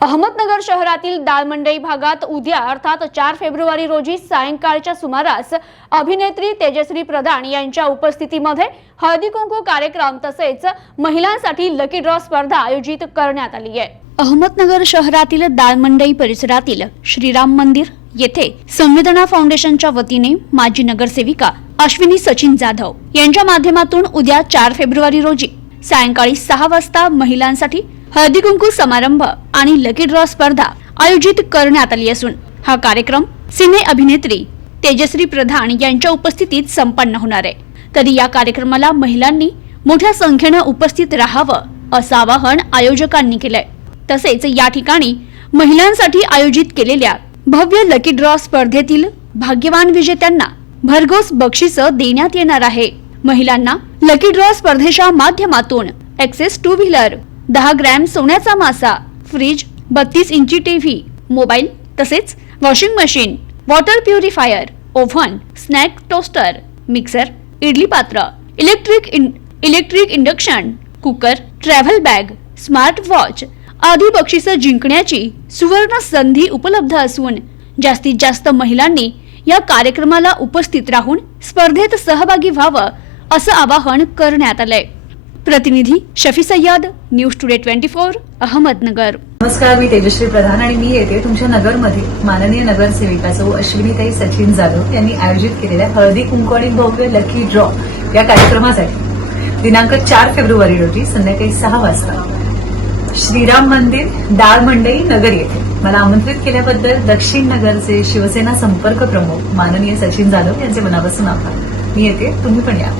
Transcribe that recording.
अहमदनगर शहरातील दाळमंडई भागात उद्या अर्थात चार फेब्रुवारी रोजी सायंकाळच्या सुमारास अभिनेत्री तेजश्री प्रधान यांच्या उपस्थितीमध्ये हळदी कुंकू कार्यक्रम तसेच महिलांसाठी लकी ड्रॉ स्पर्धा आयोजित करण्यात आली आहे. अहमदनगर शहरातील दाळमंडई परिसरातील श्रीराम मंदिर येथे संवेदना फाउंडेशनच्या वतीने माजी नगरसेविका अश्विनी सचिन जाधव यांच्या माध्यमातून उद्या चार फेब्रुवारी रोजी सायंकाळी सहा वाजता महिलांसाठी हळदी कुंकू समारंभ आणि लकी ड्रॉ स्पर्धा आयोजित करण्यात आली असून हा कार्यक्रम सिने अभिनेत्री तेजश्री प्रधान यांच्या उपस्थितीत संपन्न होणार आहे. तरी या कार्यक्रमाला महिलांनी मोठ्या संख्येनं उपस्थित राहावं असं आवाहन आयोजकांनी केलंय. तसेच या ठिकाणी महिलांसाठी आयोजित केलेल्या भव्य लकी ड्रॉ स्पर्धेतील भाग्यवान विजेत्यांना भरघोस बक्षीस देण्यात येणार आहे. महिलांना लकी ड्रॉ स्पर्धेच्या माध्यमातून एक्सेस टू व्हीलर दहा ग्रॅम सोन्याचा मासा फ्रीज बत्तीस इंची टीव्ही मोबाईल तसेच washing machine water purifier oven snack toaster mixer idli पात्र electric in electric induction cooker travel bag smart watch आदी बक्षिसं जिंकण्याची सुवर्ण संधी उपलब्ध असून जास्तीत जास्त महिलांनी या कार्यक्रमाला उपस्थित राहून स्पर्धेत सहभागी व्हावं असं आवाहन करण्यात आलंय. प्रतिनिधी Shafi Sayyad news today twenty four Ahmednagar. नमस्कार मी तेजश्री प्रधान आणि मी येते तुमच्या नगरमध्ये. माननीय नगरसेविका सौ अश्विनीताई सचिन जाधव यांनी आयोजित केलेल्या हळदी कुंकू आणि भव्य लकी ड्रॉ या कार्यक्रमासाठी दिनांक चार फेब्रुवारी रोजी संध्याकाळी सहा वाजता श्रीराम मंदिर डाळ मंडई नगर येथे. मला आमंत्रित केल्याबद्दल दक्षिण नगरचे शिवसेना संपर्क प्रमुख माननीय सचिन जाधव यांचे मनापासून आभार. मी येते तुम्ही पण या.